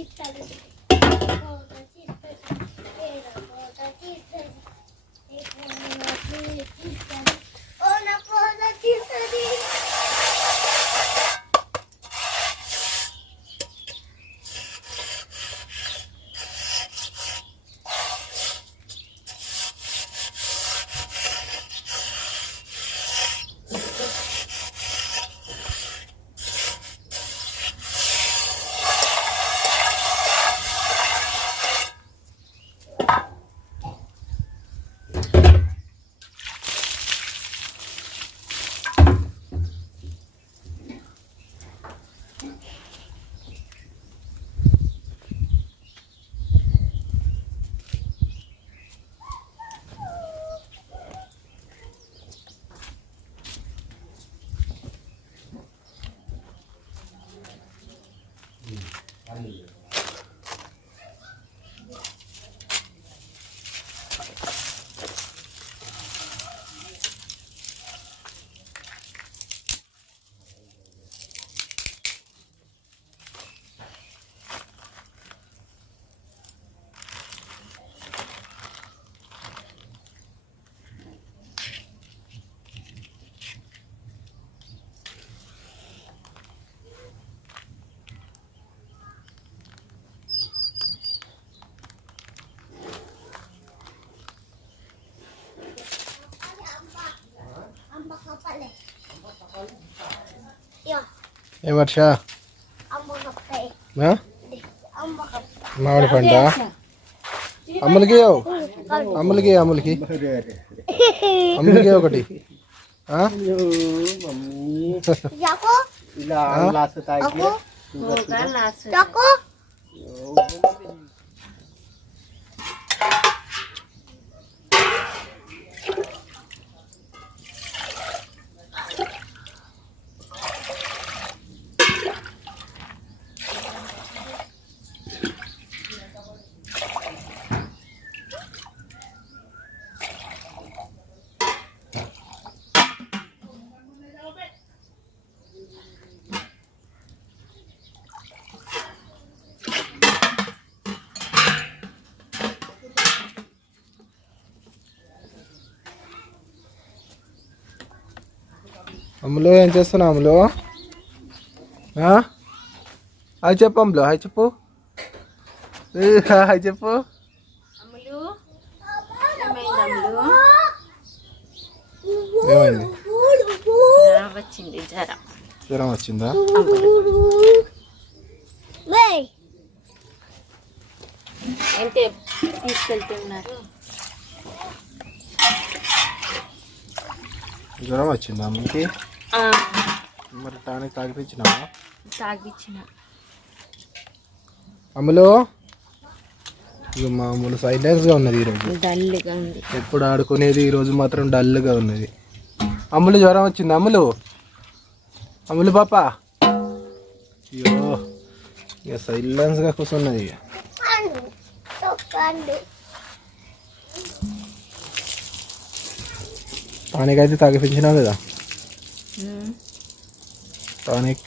each other. ఏ వర్ష? మామిడి పంట అమ్ములకి. అమ్ములకి అమ్ములకి? అమ్ములకి ఒకటి. ఇలా అమ్ములు ఏం చేస్తున్నావు అమ్ములు? ఆ? హాయ్ చెప్పు అమ్ములు హాయ్ చెప్పు. ఏ, హాయ్ చెప్పు. ఏమైంది వచ్చింది జ్వరం. జ్వరం వచ్చిందా? అంటే తీసుకెళ్తున్నారు జ్వరం వచ్చిందా అమ్మకి మరి టానిక్ తాగిపించినావా? తాగిచ్చిన అమ్ములు ఇక మామూలు సైలెన్స్గా ఉన్నది ఈరోజు. డల్గా ఉంది. ఎప్పుడు ఆడుకునేది ఈరోజు మాత్రం డల్గా ఉన్నది. అమ్ములు జ్వరం వచ్చింది అమ్ములు అమ్ములు పాప? అయ్యో ఇక సైలెన్స్గా కూర్చున్నది ఇక తొక్కండి టానిక్ అయితే తాగిపించినావు కదా? టానిక్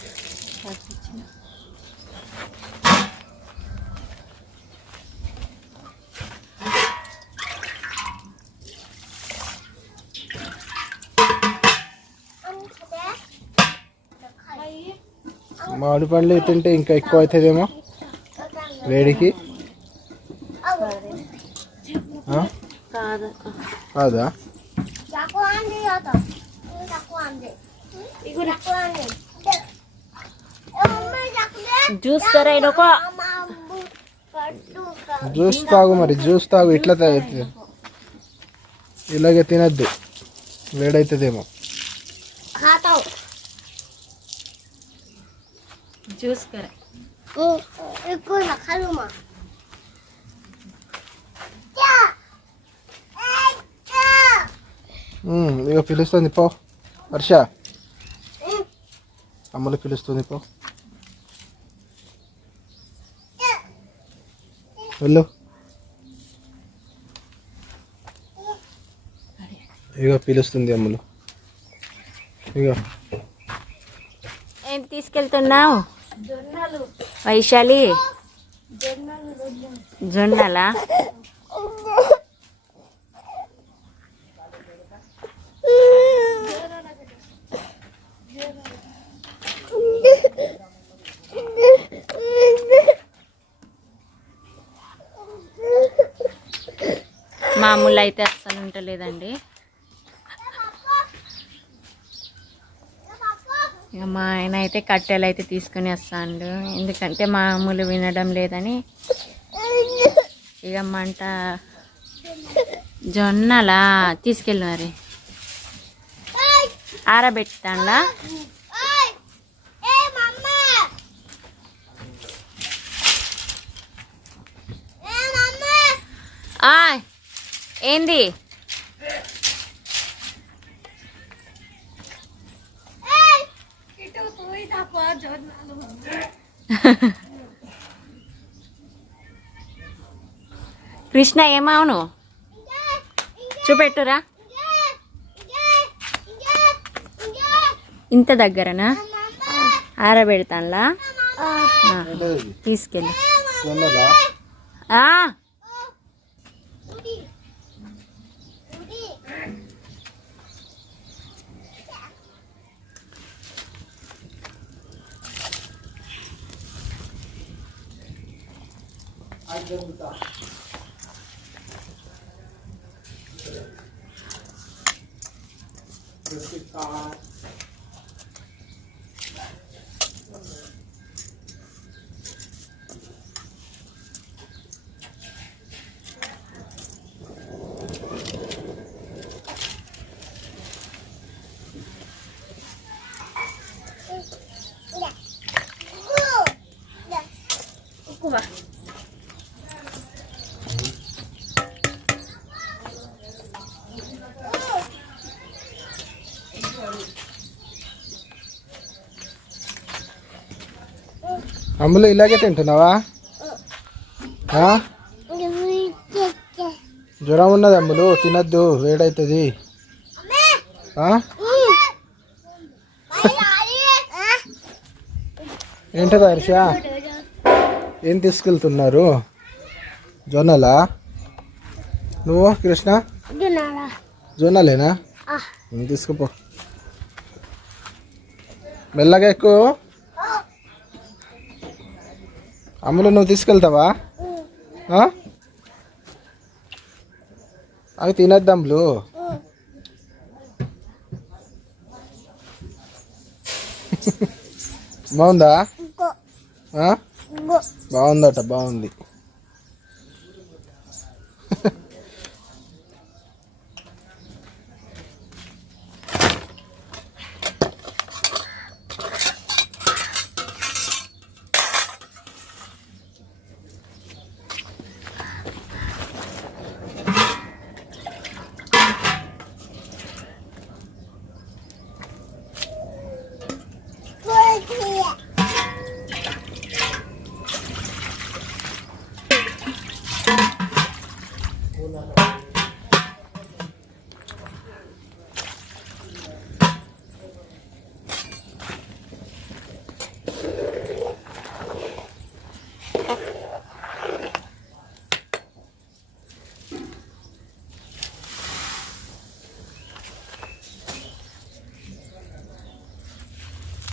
మామిడి పండ్లు తింటే ఇంకా ఎక్కువ అవుతుందేమో? వేడికి? కాదు. జ్యూస్ కట్టు జ్యూస్ తాగు మరి జ్యూస్ తాగు ఇట్లా తాగుతుంది ఇలాగే తినద్దు. వేడవుతుందేమో ఖాతావు జ్యూస్ కరై ఇక పిలుస్తుంది పో. వర్ష అమ్మలు పిలుస్తుంది పో. వెళ్ళు. ఇక పిలుస్తుంది అమ్మలు. ఇక ఏం తీసుకెళ్తున్నావు? వైశాలి? జొన్నలా? మామూలు అయితే అస్సలు ఉంటలేదండి. ఇక మా ఆయన అయితే కట్టెలు అయితే తీసుకొని వస్తాడు. ఎందుకంటే మామూలు వినడం లేదని. ఇక మంట జొన్నలా తీసుకెళ్ళి మరి. ఆరబెట్టాలా ఆయ్! ఏంది? కృష్ణ ఏమవును? చూపెట్టురా. ఇంత దగ్గరనా? ఆరబెడతానులా? తీసుకెళ్ళి. జొన్నలా ఆ, అమ్ములు ఇలాగే తింటున్నావా? జ్వరం ఉన్నది అమ్ములు తినద్దు వేడవుతుంది? ఏంటది హర్ష? ఏం తీసుకెళ్తున్నారు? జొన్నలా? నువ్వు కృష్ణ? జొన్నలేనా? తీసుకుపో. మెల్లగా ఎక్కువ అమ్ములు నువ్వు తీసుకెళ్తావా? అవి తినద్దమ్ములు బాగుందా? ఆ? బాగుందట బాగుంది.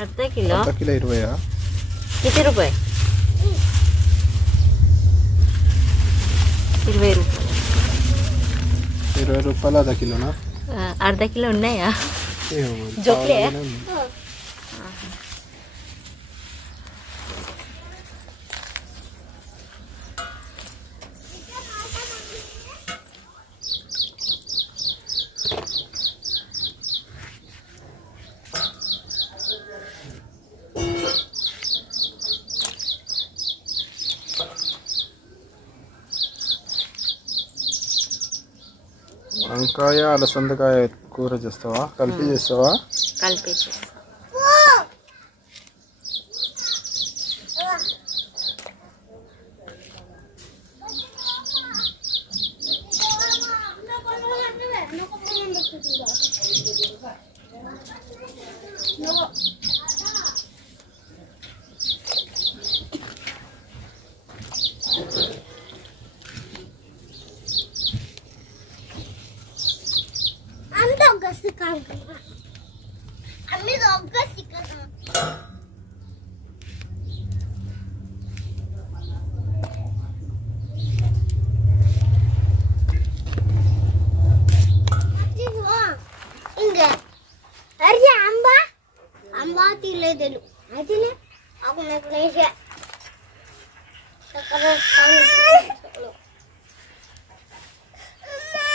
अर्धा किलो ఒక కిలో ఇరవయా किती रुपये ఇరవై రూపాయలు ఇరవై రూపాయలు అర్ధ కిలోనా ఆ, అర్ధ కిలో ఉన్నాయా ఏమో మరి. జోక్లే? వంకాయ అలసందకాయ కూర చేస్తావా? కలిపి చేస్తావా? కలిపేసి అమ్మి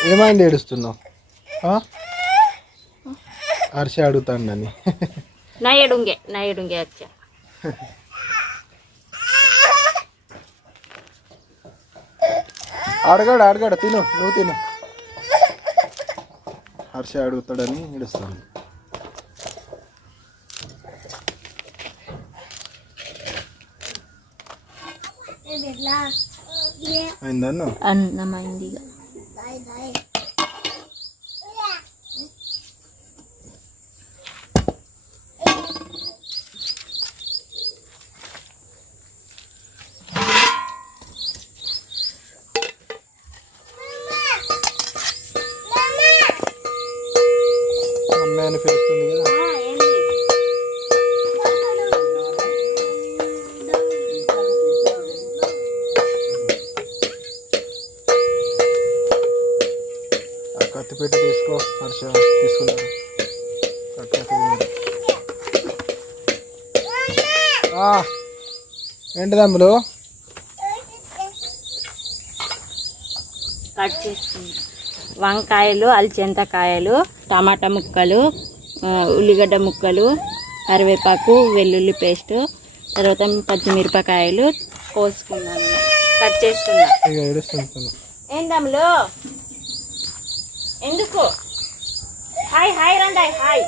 ఏమైంది ఏడుస్తున్నావు? ఆ? హర్ష అడుగుతాడని నా ఎడుంగే నా ఎడుంగే వచ్చా అడగాడు అడగాడు తిను నువ్వు తిను. హర్ష అడుగుతాడని ఏడుస్తాను అయిందన్ను అన్నమైంది ఇక Dai, dai. అమ్మాయి అని పిలుస్తుంది కదా తీసుకో. హర్ష తీసుకున్నారు ఏంటి తమ్ముడు కట్ చేసుకుంది వంకాయలు అలచెంతకాయలు టమాటా ముక్కలు ఉల్లిగడ్డ ముక్కలు కరివేపాకు వెల్లుల్లి పేస్ట్ తర్వాత పచ్చిమిరపకాయలు కోసుకున్నాను. కట్ చేసుకున్నా. ఇక ఏడుస్తుంది తను. ఏందమ్ములు ఎందుకు? హాయ్ హాయ్ రండి హాయ్.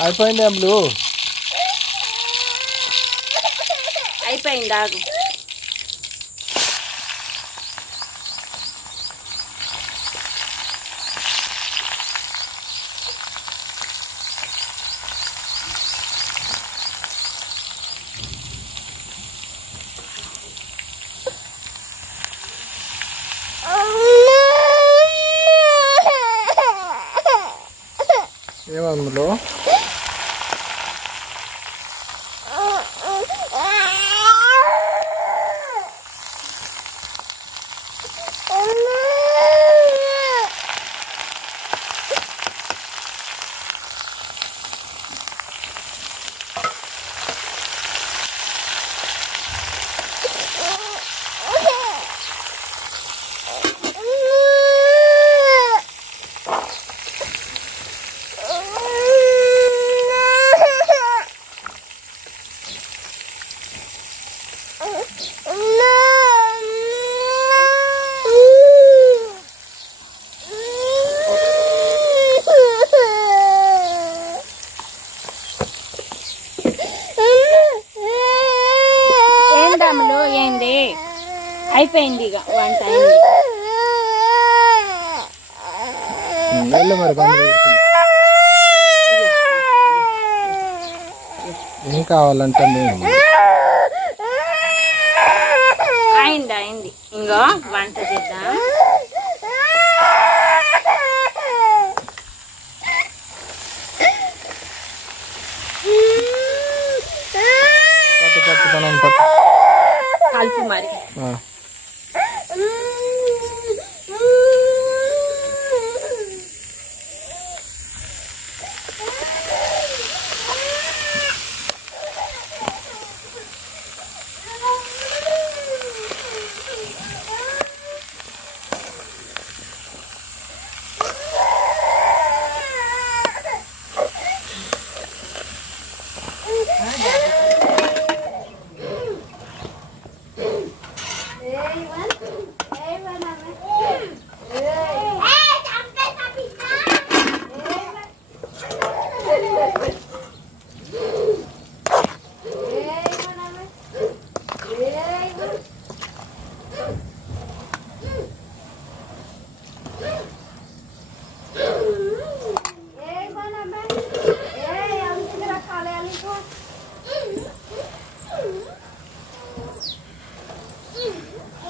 అయిపోయింది అమ్ములు. అయిపోయింది ఆగు. ఏమందులో? వెళ్ళి మరి ఏం కావాలంటే నేను ఇంకో వంట చేద్దాం. పట్టు కలిపి మరి.